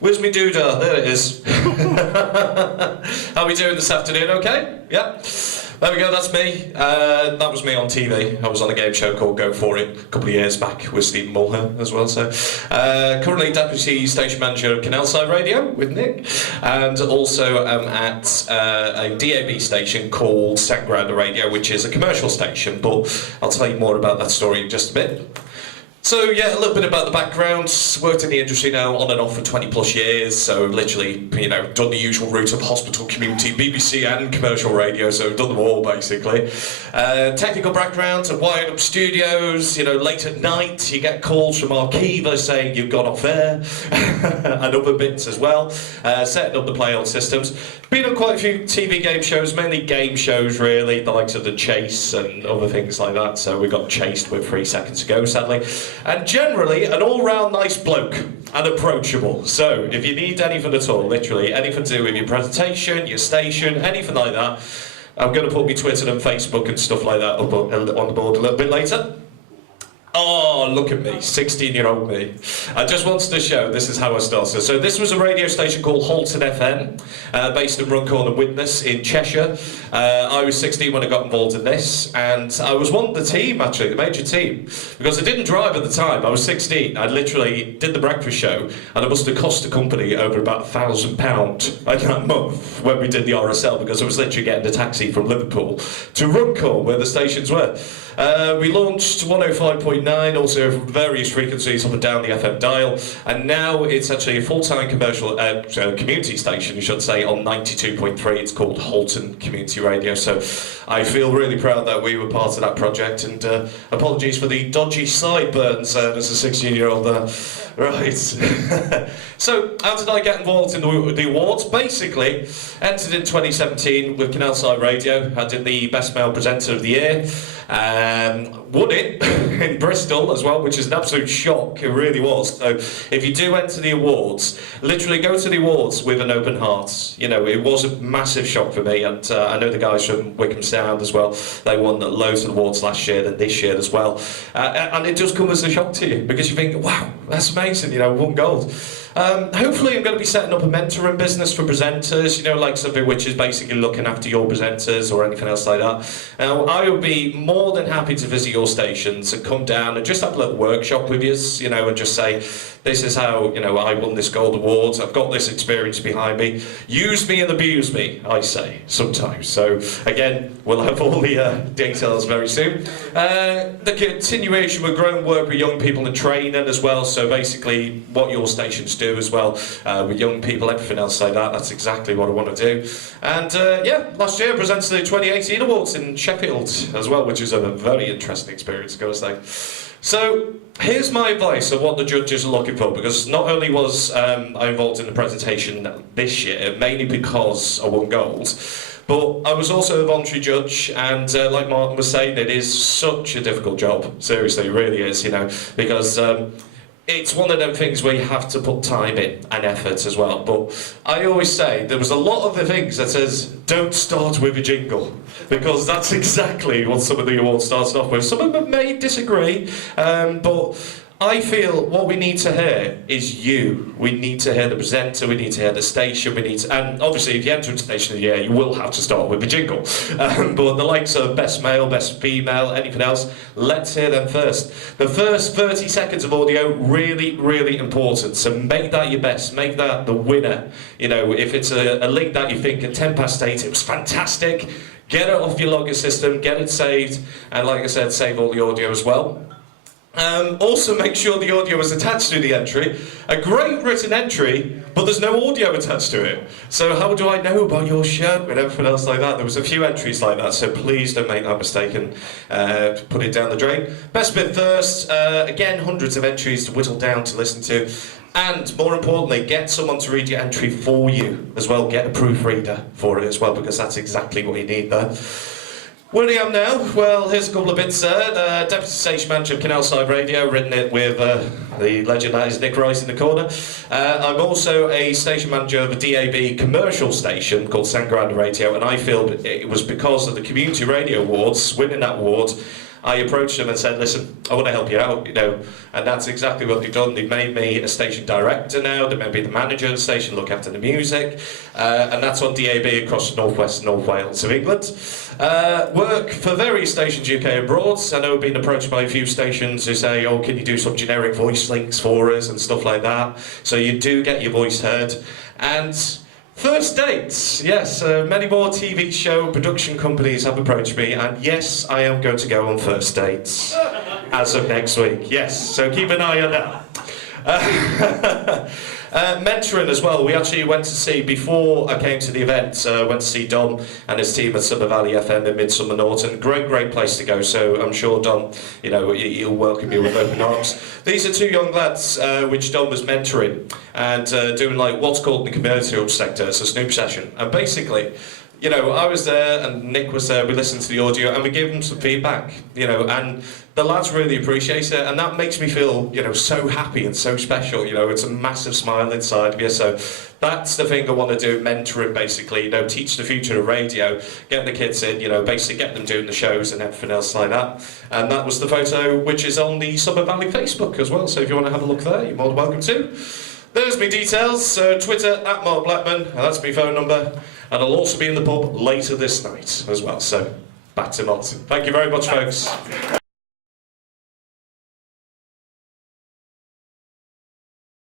Where's me doodah? There it is. How are we doing this afternoon? Okay? Yeah? There we go, that's me. That was me on TV. I was on a game show called Go For It a couple of years back with Stephen Mulhern as well. So, currently Deputy Station Manager of Canalside Radio with Nick, and also at a DAB station called Sangrounder Radio, which is a commercial station, but I'll tell you more about that story in just a bit. So yeah, a little bit about the background. Worked in the industry now on and off for 20 plus years, so literally, you know, done the usual route of hospital, community, BBC and commercial radio, so done them all basically. Technical background, so wired up studios, you know, late at night you get calls from Arkiva saying you've gone off air, and other bits as well. Setting up the play-on systems. Been on quite a few TV game shows, mainly game shows really, the likes of The Chase and other things like that, so we got chased with 3 seconds to go sadly. And generally, an all-round nice bloke and approachable. So, if you need anything at all, literally, anything to do with your presentation, your station, anything like that, I'm going to put my Twitter and Facebook and stuff like that up on the board a little bit later. Oh, look at me, 16-year-old me. I just wanted to show, this is how I started. So this was a radio station called Halton FM, based in Runcorn and Widnes in Cheshire. I was 16 when I got involved in this, and I was one of the team, actually, the major team, because I didn't drive at the time. I was 16. I literally did the breakfast show, and it must have cost the company over about £1,000 that month when we did the RSL, because I was literally getting a taxi from Liverpool to Runcorn, where the stations were. We launched 105.9, also various frequencies up and down the FM dial, and now it's actually a full-time commercial community station, you should say, on 92.3. It's called Halton Community Radio, so I feel really proud that we were part of that project, and apologies for the dodgy sideburns as a 16-year-old there. Right. So, how did I get involved in the awards? Basically, entered in 2017 with Canalside Radio. I did the Best Male Presenter of the Year. Won it in Bristol as well, which is an absolute shock. It really was. So, if you do enter the awards, literally go to the awards with an open heart. You know, it was a massive shock for me, and I know the guys from Wickham Sound as well. They won loads of awards last year and this year as well. And it does come as a shock to you, because you think, wow, that's amazing, you know, won gold. Hopefully I'm going to be setting up a mentoring business for presenters, you know, like something which is basically looking after your presenters or anything else like that. I would be more than happy to visit your stations and come down and just have a little workshop with you, you know, and just say, this is how, you know, I won this gold award, I've got this experience behind me. Use me and abuse me, I say, sometimes. So, again, we'll have all the details very soon. The continuation with growing work with young people and training as well, so basically what your stations do as well, with young people, everything else like that, that's exactly what I want to do. And yeah, last year I presented the 2018 awards in Sheffield as well, which is a very interesting experience, I gotta say. So, here's my advice on what the judges are looking for, because not only was I involved in the presentation this year, mainly because I won gold, but I was also a voluntary judge, and like Martin was saying, it is such a difficult job. Seriously, it really is, you know, because it's one of them things where you have to put time in and effort as well. But I always say, there was a lot of the things that says, don't start with a jingle, because that's exactly what some of the awards started off with. Some of them may disagree, but I feel what we need to hear is you. We need to hear the presenter, we need to hear the station, we need to, and obviously if you enter a station of the year, you will have to start with a jingle. But the likes of best male, best female, anything else, let's hear them first. The first 30 seconds of audio, really, really important. So make that your best, make that the winner. You know, if it's a link that you think at 8:10, it was fantastic, get it off your logger system, get it saved, and like I said, save all the audio as well. Also make sure the audio is attached to the entry. A great written entry, but there's no audio attached to it. So how do I know about your show and everything else like that? There was a few entries like that, so please don't make that mistake and put it down the drain. Best bit first, again, hundreds of entries to whittle down to listen to. And more importantly, get someone to read your entry for you as well. Get a proofreader for it as well, because that's exactly what you need there. Where I am now? Well, here's a couple of bits there. Deputy Station Manager of Canalside Radio, written it with the legend that is Nick Rice in the corner. I'm also a station manager of a DAB commercial station called Sangrounder Radio, and I feel it was because of the Community Radio Awards, winning that award, I approached them and said, listen, I want to help you out, you know, and that's exactly what they've done. They've made me a station director now, they made me the manager of the station, look after the music, and that's on DAB across the northwest and North Wales of England. Work for various stations UK and abroad. I know I've been approached by a few stations who say, oh, can you do some generic voice links for us and stuff like that, so you do get your voice heard. And first dates, yes, many more TV show production companies have approached me, and yes, I am going to go on first dates as of next week, yes, so keep an eye on that. Mentoring as well, we actually went to see, before I came to the event, went to see Dom and his team at Summer Valley FM in Midsummer Norton. Great place to go, so I'm sure Dom, you know, he'll welcome you with open arms. These are two young lads which Dom was mentoring and doing like what's called the commercial sector, it's a Snoop session, and basically, you know, I was there and Nick was there, we listened to the audio and we gave them some feedback, you know, and the lads really appreciate it, and that makes me feel, you know, so happy and so special, you know, it's a massive smile inside of you, so that's the thing I want to do, mentoring basically, you know, teach the future of radio, get the kids in, you know, basically get them doing the shows and everything else like that, and that was the photo which is on the Summer Valley Facebook as well, so if you want to have a look there, you're more than welcome to. There's my details, Twitter at Mark Blackman, and that's my phone number, and I'll also be in the pub later this night as well, so back to Martin. Thank you very much, folks.